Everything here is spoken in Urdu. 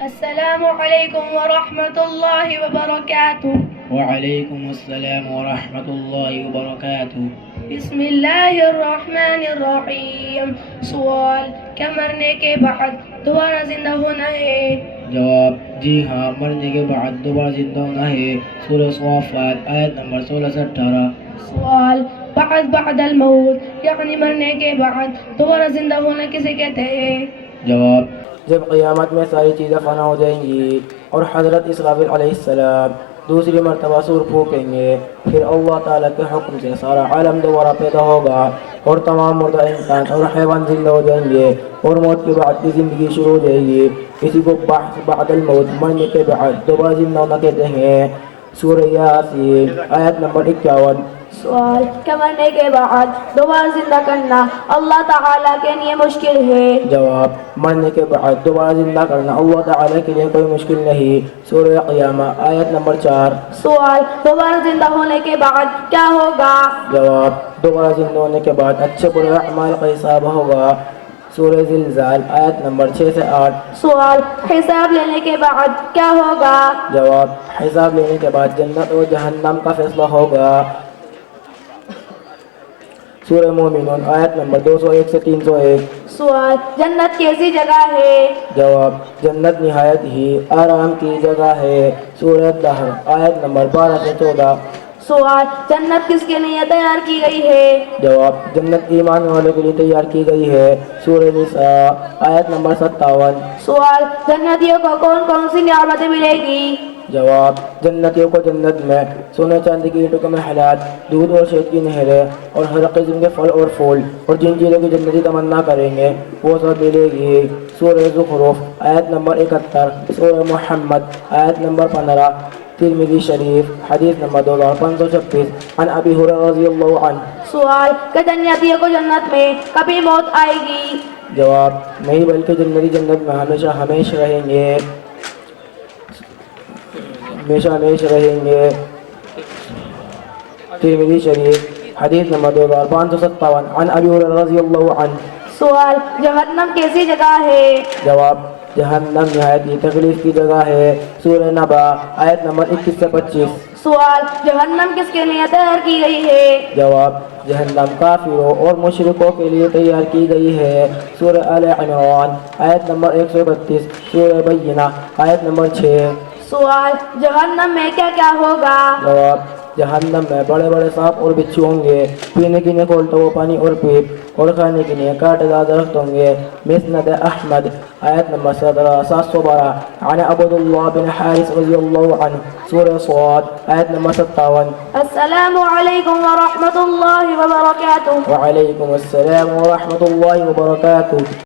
السلام علیکم ورحمۃ اللہ وبرکاتہ۔ وعلیکم السلام ورحمۃ اللہ وبرکاتہ۔ بسم اللہ الرحمن الرحیم۔ سوال، کیا مرنے کے بعد دوبارہ زندہ ہونا ہے؟ جواب، جی ہاں، مرنے کے بعد دوبارہ زندہ ہونا ہے۔ سورہ صافات آیت نمبر 16 سے 18۔ سوال، بعد الموت یعنی مرنے کے بعد دوبارہ زندہ ہونا کسے کہتے ہیں؟ جواب، جب قیامت میں ساری چیزیں فنا ہو جائیں گی اور حضرت اسرافیل علیہ السلام دوسری مرتبہ سور پھونکیں گے، پھر اللہ تعالیٰ کے حکم سے سارا عالم دوبارہ پیدا ہوگا اور تمام مردہ انسان اور حیوان زندہ ہو جائیں گے اور موت کے بعد کی زندگی شروع ہو جائے گی۔ اسی کو بعد الموت، مرنے کے بعد دوبارہ زندہ ہونا کہتے ہیں۔ سورہ یاسین آیت نمبر 51۔ سوال، کیا مرنے کے بعد دوبارہ زندہ کرنا اللہ تعالیٰ کے لیے مشکل ہے؟ جواب، مرنے کے بعد دوبارہ زندہ کرنا اللہ تعالیٰ کے لیے کوئی مشکل نہیں۔ سورہ قیامہ آیت نمبر 4۔ سوال، دوبارہ زندہ ہونے کے بعد کیا ہوگا؟ جواب، دوبارہ زندہ ہونے کے بعد اچھے برے اعمال کا حساب ہوگا۔ سورہ زلزال آیت نمبر 6 سے 8۔ سوال، حساب لینے کے بعد کیا ہوگا؟ جواب، حساب لینے کے بعد جنت اور جہنم کا فیصلہ ہوگا۔ سورہ مومنون آیت نمبر 201 سے 301۔ سوال، جنت کیسی جگہ ہے؟ جواب، جنت نہایت ہی آرام کی جگہ ہے۔ سورہ دہر آیت نمبر 12 سے 14۔ سوال، جنت کس کے لیے تیار کی گئی ہے؟ جواب، جنت ایمان والوں کے لیے تیار کی گئی ہے۔ سورہ نساء آیت نمبر 57۔ سوال، جنتیوں کو کون کون سی نعمتیں ملے گی؟ جواب، جنتیوں کو جنت میں سونے چاندی کی اینٹوں کے محلات، دودھ اور شہد کی نہریں اور ہر قسم کے پھل اور پھول، اور جن چیزوں کی جنتی تمنا کریں گے وہ سب ملے گی۔ سورہ زخرف آیت نمبر 71۔ سورہ محمد آیت نمبر 15۔ ترمذی شریف حدیث نمبر 2536۔ عن ابی ہریرہ رضی اللہ عنہ۔ سوال، کہ جنتیوں کو جنت میں کبھی موت آئے گی؟ جواب، نہیں بلکہ جنتی جنت میں ہمیشہ ہمیشہ رہیں گے، ہمیشہ ہمیشہ رہیں گے۔ ترمذی شریف حدیث نمبر 2557۔ عن ابی ہریرہ رضی اللہ عنہ۔ سوال، جہنم کیسی جگہ ہے؟ جواب، جہنم نہایت ہی تکلیف کی جگہ ہے۔ سورہ نبا آیت نمبر 21 سے 25۔ سوال، جہنم کس کے لیے تیار کی گئی ہے؟ جواب، جہنم کافروں اور مشرکوں کے لیے تیار کی گئی ہے۔ سورہ آل عمران آیت نمبر 132۔ سورہ بینہ آیت نمبر 6۔ سوال، جہنم میں کیا کیا ہوگا؟ جواب، جہنم میں بڑے بڑے سانپ اور بچھو ہوں گے، پینے کے لیے کھولتا ہوا پانی اور پیپ، اور کھانے کے لیے کانٹے دار درخت ہوں گے۔ مسند احمد آیت نمبر 712۔ عن عبد اللہ بن حارث رضی اللہ عنہ۔ سورہ صاد آیت نمبر 57۔ السلام علیکم ورحمۃ اللہ وبرکاتہ۔ وعلیکم السلام ورحمۃ اللہ وبرکاتہ۔